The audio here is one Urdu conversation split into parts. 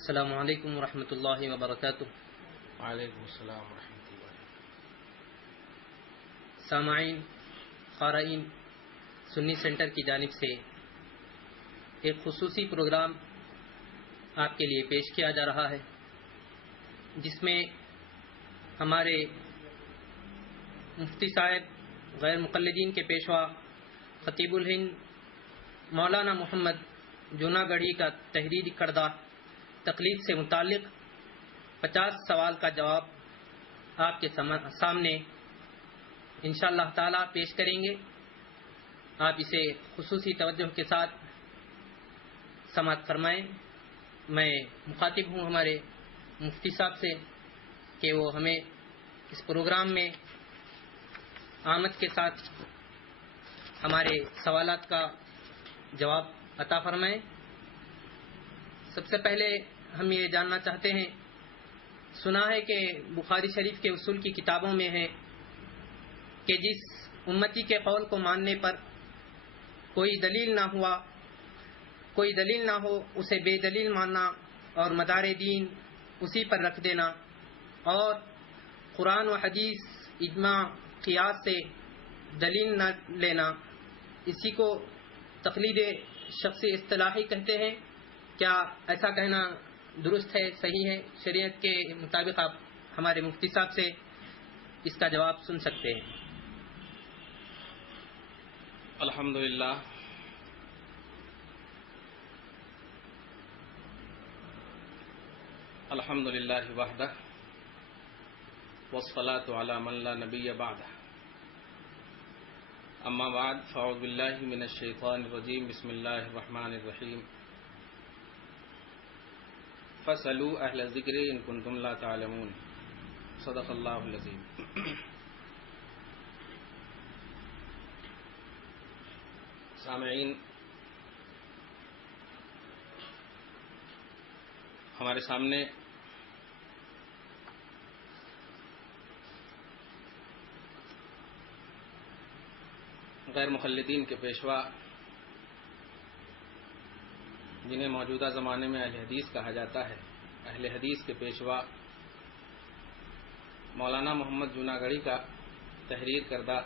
السلام علیکم ورحمۃ اللہ وبرکاتہ۔ وعلیکم السلام ورحمۃ اللہ۔ سامعین، قارئین، سنی سینٹر کی جانب سے ایک خصوصی پروگرام آپ کے لیے پیش کیا جا رہا ہے، جس میں ہمارے مفتی صاحب غیر مقلدین کے پیشوا خطیب الہند مولانا محمد جوناگڑھی کا تحریر کردہ تقلید سے متعلق 50 سوال کا جواب آپ کے سامنے انشاءاللہ تعالی پیش کریں گے۔ آپ اسے خصوصی توجہ کے ساتھ سماعت فرمائیں۔ میں مخاطب ہوں ہمارے مفتی صاحب سے کہ وہ ہمیں اس پروگرام میں آمد کے ساتھ ہمارے سوالات کا جواب عطا فرمائیں۔ سب سے پہلے ہم یہ جاننا چاہتے ہیں، سنا ہے کہ بخاری شریف کے اصول کی کتابوں میں ہے کہ جس امتی کے قول کو ماننے پر کوئی دلیل نہ ہو اسے بے دلیل ماننا اور مدار دین اسی پر رکھ دینا، اور قرآن و حدیث اجماع قیاس سے دلیل نہ لینا، اسی کو تقلید شخصی اصطلاحی کہتے ہیں۔ کیا ایسا کہنا درست ہے، صحیح ہے؟ شریعت کے مطابق آپ ہمارے مفتی صاحب سے اس کا جواب سن سکتے ہیں۔ الحمدللہ، الحمدللہ وحدہ والصلاة علی من لا نبی بعدہ، اما بعد فاعوذ باللہ من الشیطان الرجیم، بسم اللہ الرحمن الرحیم، فاسألوا اہل الذکر ان کنتم لا تعلمون، صدق اللہ العظیم۔ سامعین، ہمارے سامنے غیر مقلدین کے پیشوا، جنہیں موجودہ زمانے میں اہل حدیث کہا جاتا ہے، اہل حدیث کے پیشوا مولانا محمد جوناگڑھی کا تحریر کردہ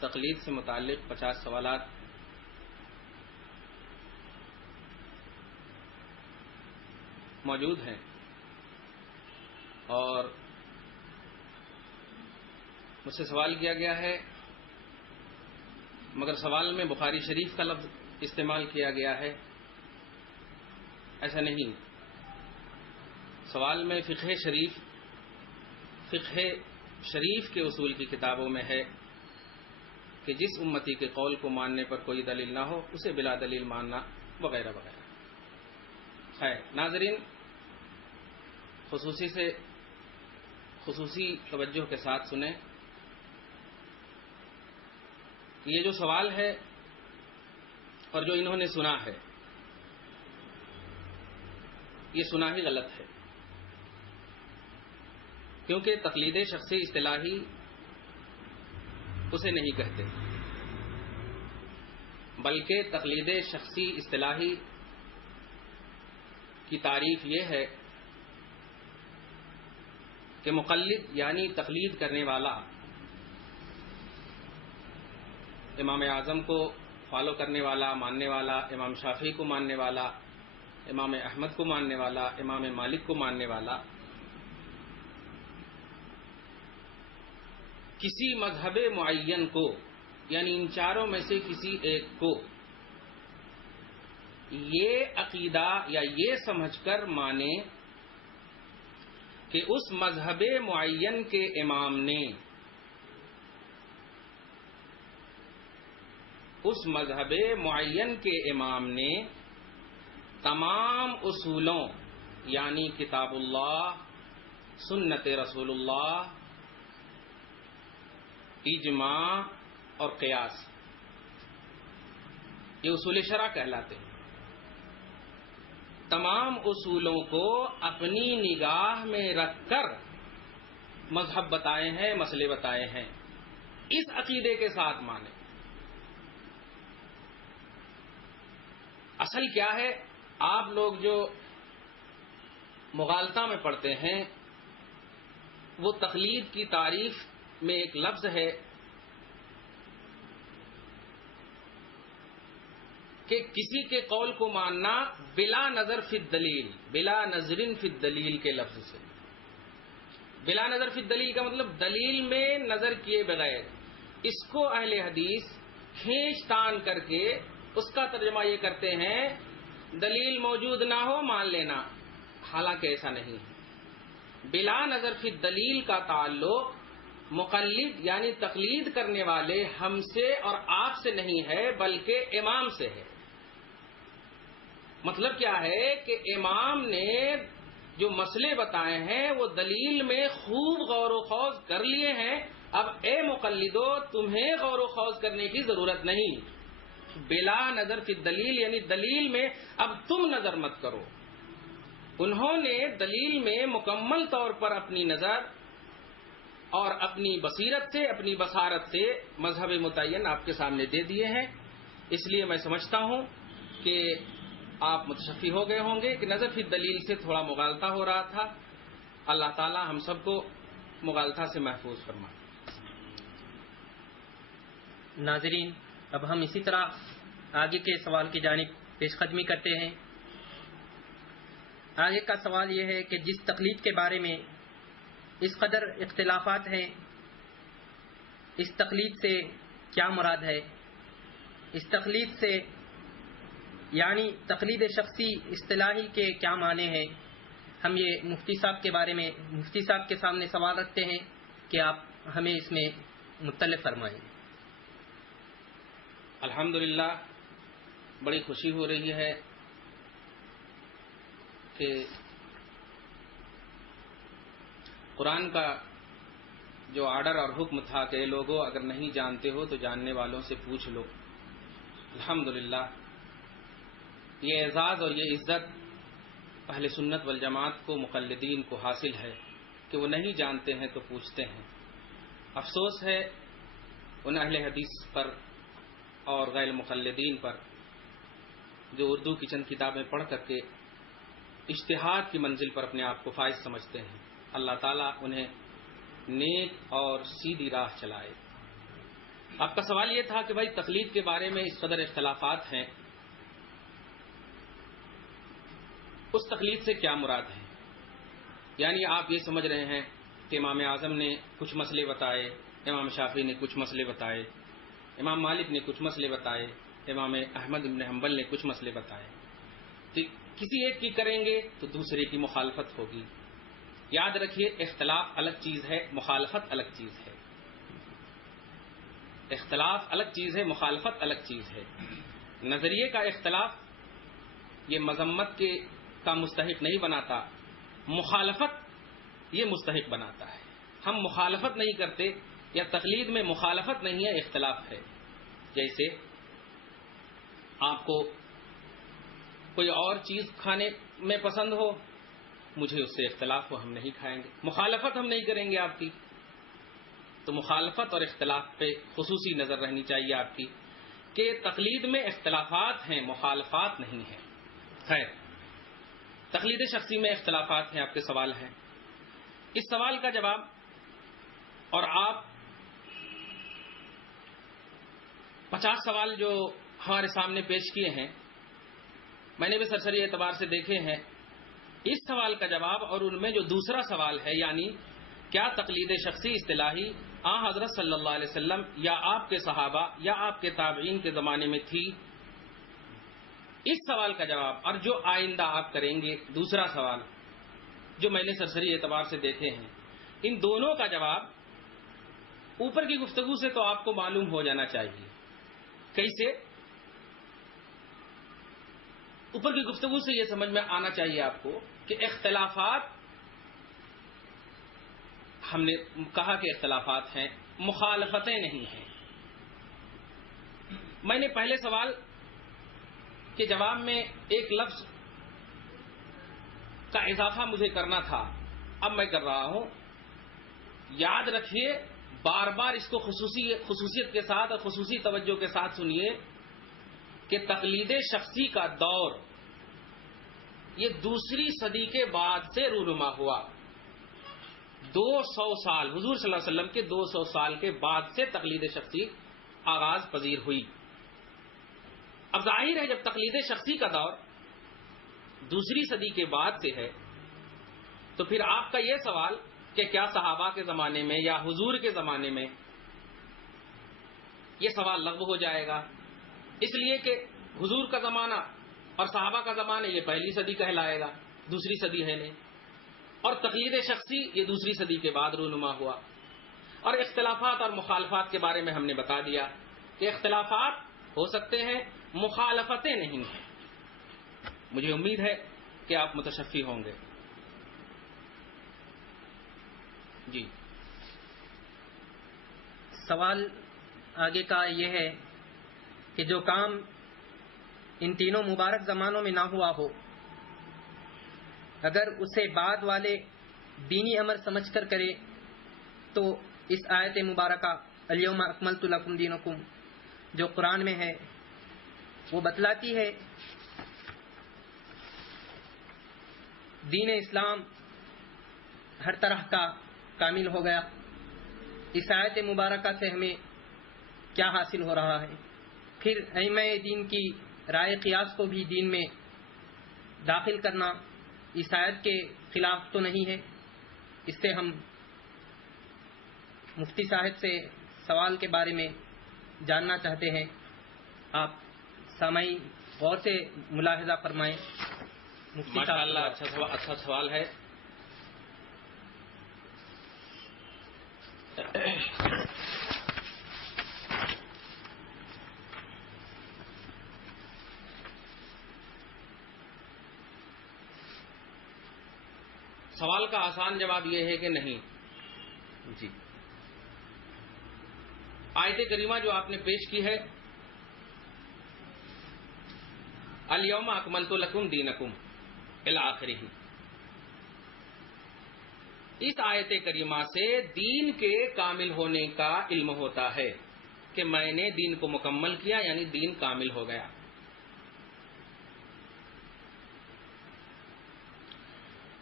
تقلید سے متعلق 50 سوالات موجود ہیں، اور مجھ سے سوال کیا گیا ہے، مگر سوال میں بخاری شریف کا لفظ استعمال کیا گیا ہے۔ ایسا نہیں، سوال میں فقہ شریف کے اصول کی کتابوں میں ہے کہ جس امتی کے قول کو ماننے پر کوئی دلیل نہ ہو اسے بلا دلیل ماننا، وغیرہ وغیرہ۔ خیر ناظرین، خصوصی توجہ کے ساتھ سنیں۔ یہ جو سوال ہے اور جو انہوں نے سنا ہے، یہ سنا ہی غلط ہے، کیونکہ تقلید شخصی اصطلاحی اسے نہیں کہتے، بلکہ تقلید شخصی اصطلاحی کی تعریف یہ ہے کہ مقلد یعنی تقلید کرنے والا امام اعظم کو فالو کرنے والا، ماننے والا، امام شافعی کو ماننے والا، امام احمد کو ماننے والا، امام مالک کو ماننے والا، کسی مذہب معین کو، یعنی ان چاروں میں سے کسی ایک کو یہ عقیدہ یا یہ سمجھ کر مانے کہ اس مذہب معین کے امام نے تمام اصولوں یعنی کتاب اللہ، سنت رسول اللہ، اجماع اور قیاس، یہ اصول شرع کہلاتے ہیں، تمام اصولوں کو اپنی نگاہ میں رکھ کر مذہب بتائے ہیں، مسئلے بتائے ہیں، اس عقیدے کے ساتھ مانے۔ اصل کیا ہے؟ آپ لوگ جو مغالطہ میں پڑتے ہیں وہ تقلید کی تعریف میں ایک لفظ ہے کہ کسی کے قول کو ماننا بلا نظر فی الدلیل، بلا نظرن فی الدلیل کے لفظ سے. بلا نظر فی الدلیل کا مطلب دلیل میں نظر کیے بغیر. اس کو اہل حدیث کھینچ تان کر کے اس کا ترجمہ یہ کرتے ہیں دلیل موجود نہ ہو مان لینا، حالانکہ ایسا نہیں ہے. بلا نظر فی الدلیل کا تعلق مقلد یعنی تقلید کرنے والے ہم سے اور آپ سے نہیں ہے بلکہ امام سے ہے. مطلب کیا ہے کہ امام نے جو مسئلے بتائے ہیں وہ دلیل میں خوب غور و خوض کر لیے ہیں. اب اے مقلدو تمہیں غور و خوض کرنے کی ضرورت نہیں. بلا نظر فی الدلیل یعنی دلیل میں اب تم نظر مت کرو. انہوں نے دلیل میں مکمل طور پر اپنی نظر اور اپنی بصیرت سے اپنی بصارت سے مذہب متعین آپ کے سامنے دے دیے ہیں. اس لیے میں سمجھتا ہوں کہ آپ متشفی ہو گئے ہوں گے کہ نظر فی دلیل سے تھوڑا مغالطہ ہو رہا تھا. اللہ تعالی ہم سب کو مغالطہ سے محفوظ فرمائے. ناظرین، اب ہم اسی طرح آگے کے سوال کی جانب پیش قدمی کرتے ہیں. آگے کا سوال یہ ہے کہ جس تقلید کے بارے میں اس قدر اختلافات ہیں، اس تقلید سے کیا مراد ہے؟ اس تقلید سے یعنی تقلید شخصی اصطلاحی کے کیا معنی ہیں؟ ہم یہ مفتی صاحب کے سامنے سوال رکھتے ہیں کہ آپ ہمیں اس میں مطلع فرمائیں. الحمدللہ بڑی خوشی ہو رہی ہے کہ قرآن کا جو آرڈر اور حکم تھا کہ لوگوں اگر نہیں جانتے ہو تو جاننے والوں سے پوچھ لو. الحمدللہ یہ اعزاز اور یہ عزت اہل سنت والجماعت کو مقلدین کو حاصل ہے کہ وہ نہیں جانتے ہیں تو پوچھتے ہیں. افسوس ہے ان اہل حدیث پر اور غیر مقلدین پر جو اردو کی چند کتابیں پڑھ کر کے اجتہاد کی منزل پر اپنے آپ کو فائز سمجھتے ہیں. اللہ تعالیٰ انہیں نیک اور سیدھی راہ چلائے. آپ کا سوال یہ تھا کہ بھائی تقلید کے بارے میں اس قدر اختلافات ہیں، اس تقلید سے کیا مراد ہے؟ یعنی آپ یہ سمجھ رہے ہیں کہ امام اعظم نے کچھ مسئلے بتائے، امام شافعی نے کچھ مسئلے بتائے، امام مالک نے کچھ مسئلے بتائے، امام احمد بن حنبل نے کچھ مسئلے بتائے، تو کسی ایک کی کریں گے تو دوسرے کی مخالفت ہوگی. یاد رکھیے اختلاف الگ چیز ہے، مخالفت الگ چیز ہے. اختلاف الگ چیز ہے، مخالفت الگ چیز ہے. نظریے کا اختلاف یہ مذمت کا مستحق نہیں بناتا، مخالفت یہ مستحق بناتا ہے. ہم مخالفت نہیں کرتے یا تقلید میں مخالفت نہیں ہے، اختلاف ہے. جیسے آپ کو کوئی اور چیز کھانے میں پسند ہو، مجھے اس سے اختلاف ہو، ہم نہیں کھائیں گے، مخالفت ہم نہیں کریں گے آپ کی. تو مخالفت اور اختلاف پہ خصوصی نظر رہنی چاہیے آپ کی کہ تقلید میں اختلافات ہیں، مخالفات نہیں ہیں. خیر، تقلید شخصی میں اختلافات ہیں. آپ کے سوال ہیں، اس سوال کا جواب اور آپ 50 سوال جو ہمارے سامنے پیش کیے ہیں میں نے بھی سرسری اعتبار سے دیکھے ہیں. اس سوال کا جواب اور ان میں جو دوسرا سوال ہے یعنی کیا تقلید شخصی اصطلاحی حضرت صلی اللہ علیہ وسلم یا آپ کے صحابہ یا آپ کے تابعین کے زمانے میں تھی، اس سوال کا جواب اور جو آئندہ آپ کریں گے دوسرا سوال جو میں نے سرسری اعتبار سے دیکھے ہیں، ان دونوں کا جواب اوپر کی گفتگو سے تو آپ کو معلوم ہو جانا چاہیے. کیسے؟ اوپر کی گفتگو سے یہ سمجھ میں آنا چاہیے آپ کو کہ اختلافات، ہم نے کہا کہ اختلافات ہیں، مخالفتیں نہیں ہیں. میں نے پہلے سوال کے جواب میں ایک لفظ کا اضافہ مجھے کرنا تھا، اب میں کر رہا ہوں. یاد رکھیے، بار بار اس کو خصوصیت کے ساتھ اور خصوصی توجہ کے ساتھ سنیے کہ تقلید شخصی کا دور یہ دوسری صدی کے بعد سے رونما ہوا. 200 سال حضور صلی اللہ علیہ وسلم کے 200 سال کے بعد سے تقلید شخصی آغاز پذیر ہوئی. اب ظاہر ہے جب تقلید شخصی کا دور دوسری صدی کے بعد سے ہے تو پھر آپ کا یہ سوال کہ کیا صحابہ کے زمانے میں یا حضور کے زمانے میں، یہ سوال لغو ہو جائے گا، اس لیے کہ حضور کا زمانہ اور صحابہ کا زمانہ یہ پہلی صدی کہلائے گا، دوسری صدی ہے نہیں، اور تقلید شخصی یہ دوسری صدی کے بعد رونما ہوا. اور اختلافات اور مخالفات کے بارے میں ہم نے بتا دیا کہ اختلافات ہو سکتے ہیں، مخالفتیں نہیں ہیں. مجھے امید ہے کہ آپ متشفی ہوں گے. جی سوال آگے کا یہ ہے کہ جو کام ان تینوں مبارک زمانوں میں نہ ہوا ہو، اگر اسے بعد والے دینی امر سمجھ کر کرے تو اس آیت مبارکہ الیوم اکملت لکم دینکم جو قرآن میں ہے وہ بتلاتی ہے دین اسلام ہر طرح کا کامل ہو گیا. اس آیت مبارکہ سے ہمیں کیا حاصل ہو رہا ہے؟ پھر ائمہ دین کی رائے قیاس کو بھی دین میں داخل کرنا اس آیت کے خلاف تو نہیں ہے. اس سے ہم مفتی صاحب سے سوال کے بارے میں جاننا چاہتے ہیں. آپ سامعین غور سے ملاحظہ فرمائیں. ماشاء اللہ اچھا سوال ہے. سوال کا آسان جواب یہ ہے کہ نہیں. جی آیت کریمہ جو آپ نے پیش کی ہے الیوم اکملت لکم دینکم الی آخرہ، اس آیت کریمہ سے دین کے کامل ہونے کا علم ہوتا ہے کہ میں نے دین کو مکمل کیا، یعنی دین کامل ہو گیا.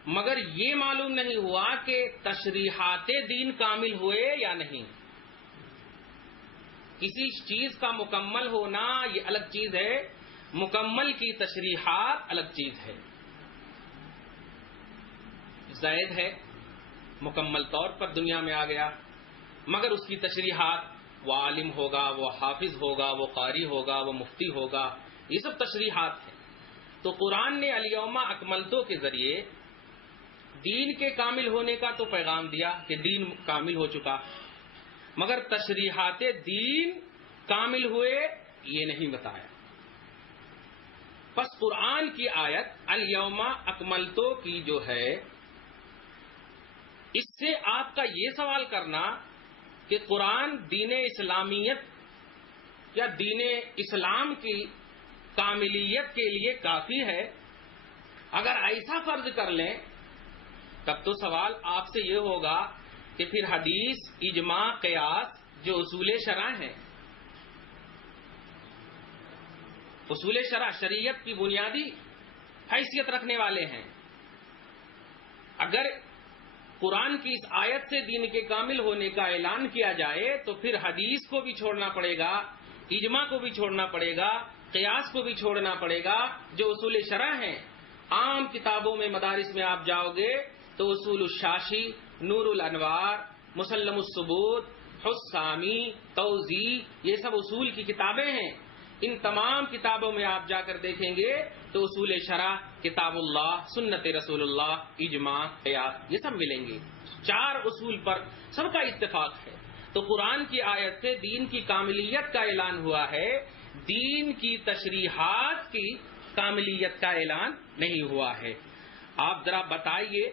مگر یہ معلوم نہیں ہوا کہ تشریحات دین کامل ہوئے یا نہیں. کسی چیز کا مکمل ہونا یہ الگ چیز ہے، مکمل کی تشریحات الگ چیز ہے. زید ہے، مکمل طور پر دنیا میں آ گیا، مگر اس کی تشریحات وہ عالم ہوگا، وہ حافظ ہوگا، وہ قاری ہوگا، وہ مفتی ہوگا، یہ سب تشریحات ہیں. تو قرآن نے الیوم اکملتو کے ذریعے دین کے کامل ہونے کا تو پیغام دیا کہ دین کامل ہو چکا، مگر تشریحات دین کامل ہوئے یہ نہیں بتایا. پس قرآن کی آیت الیوم اکملتو کی جو ہے، اس سے آپ کا یہ سوال کرنا کہ قرآن دین اسلامیت یا دین اسلام کی کاملیت کے لیے کافی ہے، اگر ایسا فرض کر لیں تب تو سوال آپ سے یہ ہوگا کہ پھر حدیث، اجماع، قیاس جو اصول شرع ہیں، اصول شرع شریعت کی بنیادی حیثیت رکھنے والے ہیں، اگر قرآن کی اس آیت سے دین کے کامل ہونے کا اعلان کیا جائے تو پھر حدیث کو بھی چھوڑنا پڑے گا، اجماع کو بھی چھوڑنا پڑے گا، قیاس کو بھی چھوڑنا پڑے گا جو اصول شرع ہیں. عام کتابوں میں مدارس میں آپ جاؤ گے تو اصول الشاشی، نور الانوار، مسلم الثبوت، حسامی، توضیح، یہ سب اصول کی کتابیں ہیں. ان تمام کتابوں میں آپ جا کر دیکھیں گے تو اصول شرع، کتاب اللہ، سنت رسول اللہ، اجماع، قیاس یہ سب ملیں گے. 4 اصول پر سب کا اتفاق ہے. تو قرآن کی آیت سے دین کی کاملیت کا اعلان ہوا ہے، دین کی تشریحات کی کاملیت کا اعلان نہیں ہوا ہے. آپ ذرا بتائیے،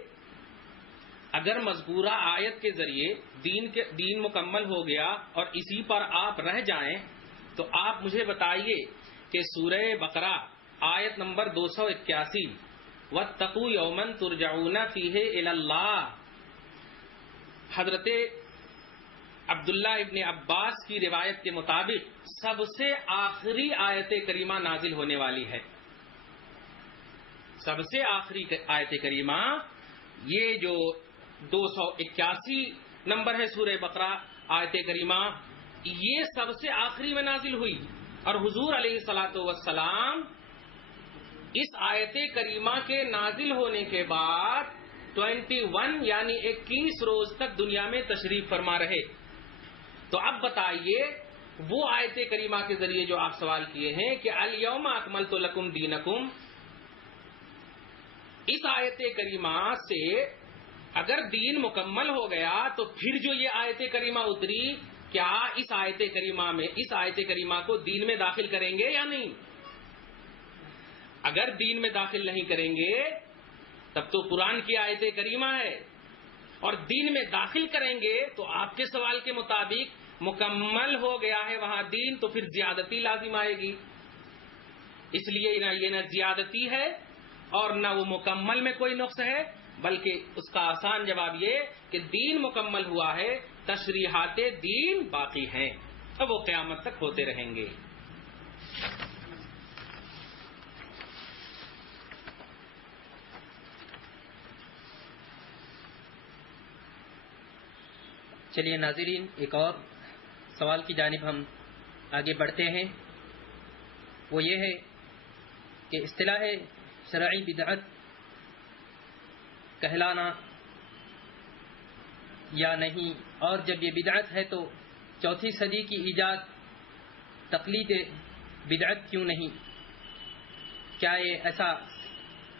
اگر مذکورہ آیت کے ذریعے دین مکمل ہو گیا اور اسی پر آپ رہ جائیں تو آپ مجھے بتائیے کہ سورہ بقرہ آیت نمبر 281 وَاتَّقُوا يَوْمًا تُرْجَعُونَ فِيهِ إِلَى اللَّهِ، حضرت عبداللہ ابن عباس کی روایت کے مطابق سب سے آخری آیت کریمہ نازل ہونے والی ہے. سب سے آخری آیت کریمہ، یہ جو 281 نمبر ہے سورہ بقرہ آیت کریمہ، یہ سب سے آخری میں نازل ہوئی، اور حضور علیہ الصلوۃ والسلام اس آیت کریمہ کے نازل ہونے کے بعد 21 یعنی 21 روز تک دنیا میں تشریف فرما رہے۔ تو اب بتائیے وہ آیت کریمہ کے ذریعے جو آپ سوال کیے ہیں کہ الیوم اکملت لکم دینکم، اس آیت کریمہ سے اگر دین مکمل ہو گیا تو پھر جو یہ آیت کریمہ اتری، کیا اس آیت کریمہ کو دین میں داخل کریں گے یا نہیں؟ اگر دین میں داخل نہیں کریں گے تب تو قرآن کی آیت کریمہ ہے، اور دین میں داخل کریں گے تو آپ کے سوال کے مطابق مکمل ہو گیا ہے وہاں دین، تو پھر زیادتی لازم آئے گی۔ اس لیے یہ نہ زیادتی ہے اور نہ وہ مکمل میں کوئی نقص ہے، بلکہ اس کا آسان جواب یہ کہ دین مکمل ہوا ہے، تشریحات دین باقی ہیں، اب وہ قیامت تک ہوتے رہیں گے۔ چلیے ناظرین، ایک اور سوال کی جانب ہم آگے بڑھتے ہیں، وہ یہ ہے کہ اصطلاح شرعی بدعت کہلانا یا نہیں، اور جب یہ بدعت ہے تو چوتھی صدی کی ایجاد تقلید بدعت کیوں نہیں؟ کیا یہ ایسا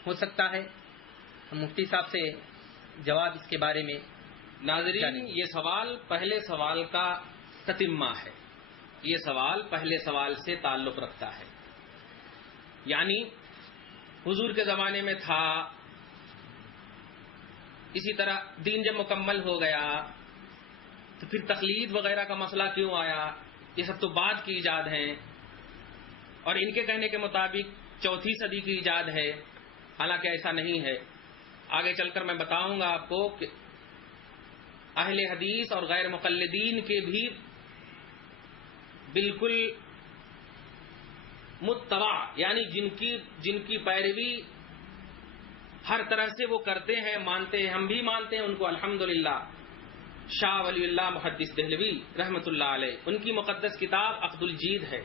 ہو سکتا ہے؟ ہم مفتی صاحب سے جواب اس کے بارے میں ناظرین، یہ سوال پہلے سوال کا تتمہ ہے، یہ سوال پہلے سوال سے تعلق رکھتا ہے۔ یعنی حضور کے زمانے میں تھا، اسی طرح دین جب مکمل ہو گیا تو پھر تقلید وغیرہ کا مسئلہ کیوں آیا؟ یہ سب تو بعد کی ایجاد ہیں، اور ان کے کہنے کے مطابق چوتھی صدی کی ایجاد ہے، حالانکہ ایسا نہیں ہے۔ آگے چل کر میں بتاؤں گا آپ کو کہ اہل حدیث اور غیر مقلدین کے بھی بالکل متبع، یعنی جن کی پیروی ہر طرح سے وہ کرتے ہیں، مانتے ہیں، ہم بھی مانتے ہیں ان کو الحمدللہ، شاہ ولی اللہ محدث دہلوی رحمۃ اللہ علیہ، ان کی مقدس کتاب عقد الجید ہے،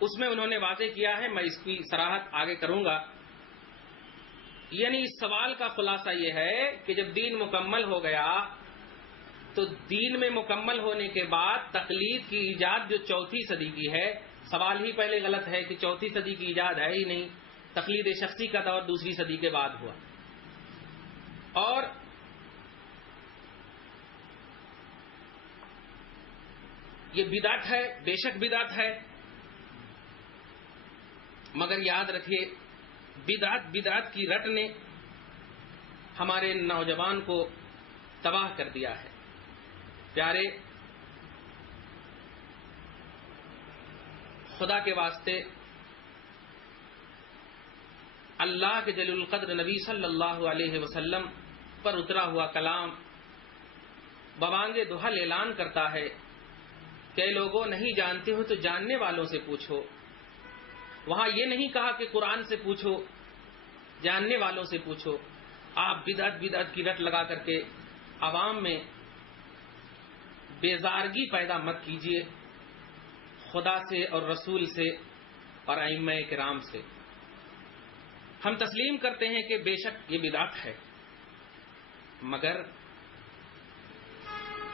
اس میں انہوں نے واضح کیا ہے، میں اس کی صراحت آگے کروں گا۔ یعنی اس سوال کا خلاصہ یہ ہے کہ جب دین مکمل ہو گیا تو دین میں مکمل ہونے کے بعد تقلید کی ایجاد جو چوتھی صدی کی ہے، سوال ہی پہلے غلط ہے کہ چوتھی صدی کی ایجاد ہے ہی نہیں، تقلید شخصی کا دور دوسری صدی کے بعد ہوا، اور یہ بدعت ہے، بے شک بدعت ہے، مگر یاد رکھیے بدعت کی رٹ نے ہمارے نوجوان کو تباہ کر دیا ہے۔ پیارے، خدا کے واسطے اللہ کے جلیل القدر نبی صلی اللہ علیہ وسلم پر اترا ہوا کلام ببانگ دہل اعلان کرتا ہے کہ لوگوں نہیں جانتے ہو تو جاننے والوں سے پوچھو۔ وہاں یہ نہیں کہا کہ قرآن سے پوچھو، جاننے والوں سے پوچھو۔ آپ بدعت کی رٹ لگا کر کے عوام میں بیزارگی پیدا مت کیجیے، خدا سے اور رسول سے اور ائمہ کرام سے۔ ہم تسلیم کرتے ہیں کہ بے شک یہ بدعت ہے، مگر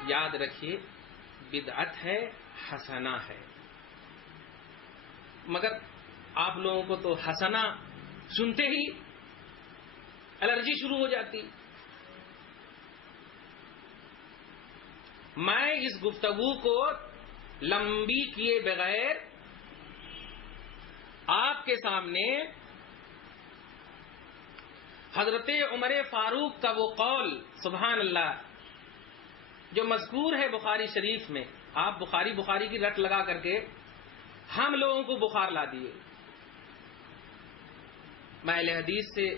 یاد رکھیے بدعت ہے، حسنہ ہے، مگر آپ لوگوں کو تو حسنہ سنتے ہی الرجی شروع ہو جاتی۔ میں اس گفتگو کو لمبی کیے بغیر آپ کے سامنے حضرت عمر فاروق کا وہ قول، سبحان اللہ، جو مذکور ہے بخاری شریف میں۔ آپ بخاری کی رٹ لگا کر کے ہم لوگوں کو بخار لا دیے۔ میں اہل حدیث سے،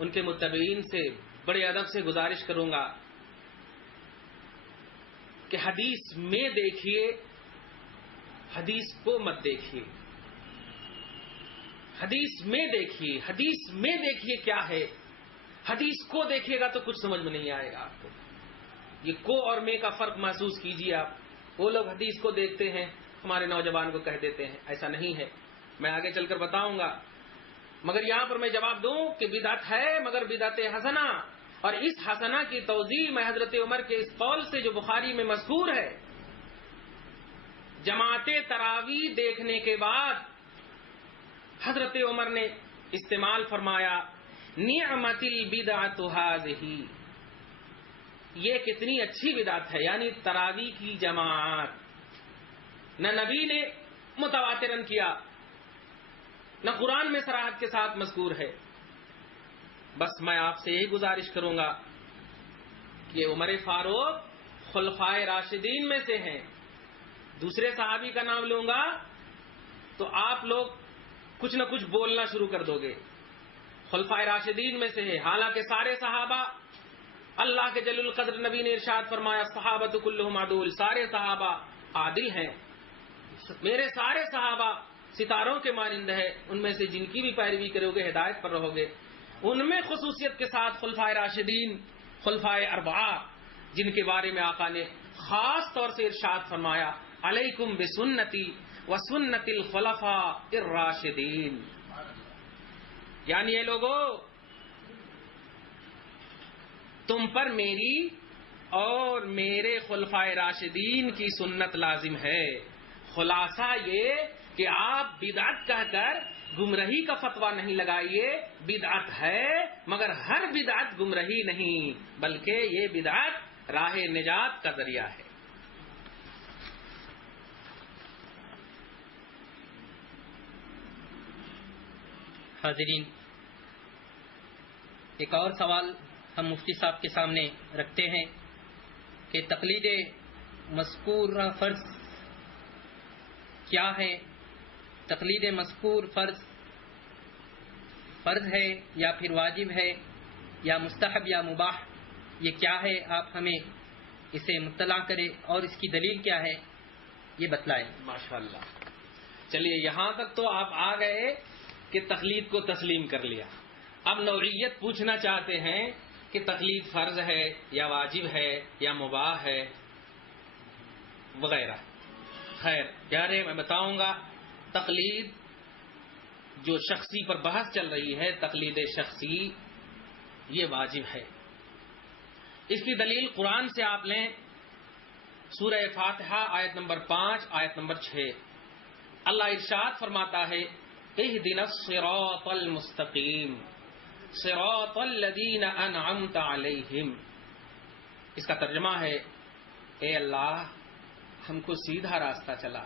ان کے متبعین سے بڑے ادب سے گزارش کروں گا کہ حدیث میں دیکھیے، حدیث کو مت دیکھیے۔ حدیث میں دیکھیے، حدیث میں دیکھیے کیا ہے. حدیث کو دیکھیے گا تو کچھ سمجھ میں نہیں آئے گا آپ کو. یہ کو اور میں کا فرق محسوس کیجیے آپ. وہ لوگ حدیث کو دیکھتے ہیں، ہمارے نوجوان کو کہہ دیتے ہیں. ایسا نہیں ہے، میں آگے چل کر بتاؤں گا. مگر یہاں پر میں جواب دوں کہ بدعت ہے مگر بدعت حسنہ. اور اس حسنہ کی توضیح میں حضرت عمر کے اس قول سے جو بخاری میں مذکور ہے، جماعت تراویح دیکھنے کے بعد حضرت عمر نے استعمال فرمایا نعمت البدعۃ ھذہ، یہ کتنی اچھی بدعت ہے، یعنی تراویح کی جماعت. نہ نبی نے متواتراً کیا، نہ قرآن میں صراحت کے ساتھ مذکور ہے. بس میں آپ سے یہی گزارش کروں گا کہ عمر فاروق خلفائے راشدین میں سے ہیں. دوسرے صحابی کا نام لوں گا تو آپ لوگ کچھ نہ کچھ بولنا شروع کر دو گے. خلفائے راشدین میں سے ہے، حالانکہ سارے صحابہ اللہ کے جلیل القدر نبی نے ارشاد فرمایا صحابۃ کلھم عدول، سارے صحابہ عادل ہیں. میرے سارے صحابہ ستاروں کے مانند ہے، ان میں سے جن کی بھی پیروی کرو گے ہدایت پر رہو گے. ان میں خصوصیت کے ساتھ خلفائے راشدین، خلفائے اربعہ، جن کے بارے میں آقا نے خاص طور سے ارشاد فرمایا علیکم بسنتی وسنت الخلفاء الراشدین، یعنی یہ لوگوں تم پر میری اور میرے خلفائے راشدین کی سنت لازم ہے. خلاصہ یہ کہ آپ بدعت کہہ کر گمراہی کا فتویٰ نہیں لگائیے. بدعت ہے مگر ہر بدعت گمراہی نہیں، بلکہ یہ بدعت راہ نجات کا ذریعہ ہے. حاضرین، ایک اور سوال ہم مفتی صاحب کے سامنے رکھتے ہیں کہ تقلید مذکور فرض کیا ہے؟ تقلید مذکور فرض ہے یا پھر واجب ہے یا مستحب یا مباح؟ یہ کیا ہے؟ آپ ہمیں اسے مطلع کریں اور اس کی دلیل کیا ہے یہ بتلائیں. ماشاءاللہ. چلیے یہاں تک تو آپ آ گئے کہ تقلید کو تسلیم کر لیا. اب نوعیت پوچھنا چاہتے ہیں کہ تقلید فرض ہے یا واجب ہے یا مباح ہے وغیرہ. خیر پیارے، میں بتاؤں گا تقلید جو شخصی پر بحث چل رہی ہے، تقلید شخصی یہ واجب ہے. اس کی دلیل قرآن سے آپ لیں. سورہ فاتحہ آیت نمبر 5 آیت نمبر 6 اللہ ارشاد فرماتا ہے اہدنا الصراط المستقیم صراط الذین انعمت علیہم. اس کا ترجمہ ہے اے اللہ ہم کو سیدھا راستہ چلا،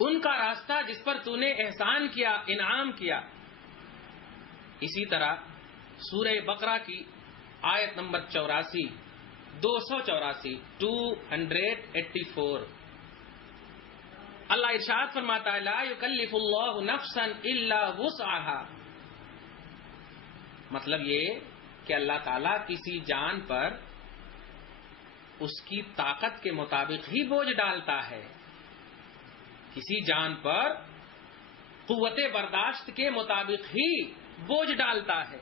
ان کا راستہ جس پر تو نے احسان کیا، انعام کیا. اسی طرح سورہ بقرہ کی آیت نمبر 84 284 اللہ ارشاد فرماتا ہے لا یکلف اللہ نفسا الا وسعها. مطلب یہ کہ اللہ تعالیٰ کسی جان پر اس کی طاقت کے مطابق ہی بوجھ ڈالتا ہے، کسی جان پر قوت برداشت کے مطابق ہی بوجھ ڈالتا ہے.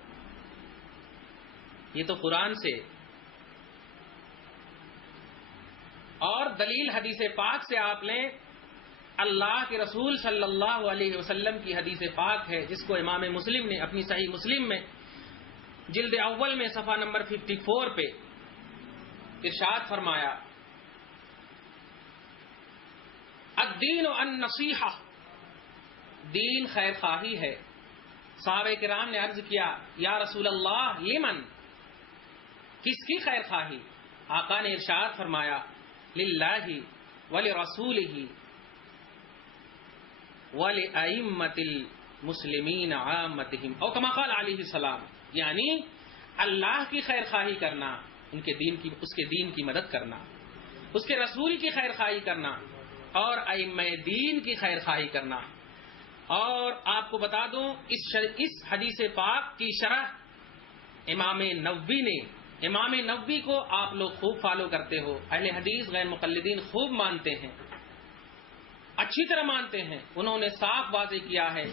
یہ تو قرآن سے. اور دلیل حدیث پاک سے آپ لیں. اللہ کے رسول صلی اللہ علیہ وسلم کی حدیث پاک ہے جس کو امام مسلم نے اپنی صحیح مسلم میں جلد اول میں صفحہ نمبر 54 پہ ارشاد فرمایا الدین النصیحہ، دین خیر خواہی ہے. صحابہ کرام نے عرض کیا یا رسول اللہ لمن، کس کی خیر خواہی؟ آقا نے ارشاد فرمایا للہ ولرسولہ ولأئمۃ المسلمین عامتہم، او کما قال علیہ السلام، یعنی اللہ کی خیر خواہی کرنا، اس کے دین کی مدد کرنا، اس کے رسول کی خیر خواہی کرنا اور ائمہ دین کی خیر خواہی کرنا. اور آپ کو بتا دوں اس حدیث پاک کی شرح امام نووی نے، امام نووی کو آپ لوگ خوب فالو کرتے ہو، اہل حدیث غیر مقلدین خوب مانتے ہیں، اچھی طرح مانتے ہیں. انہوں نے صاف واضح کیا ہے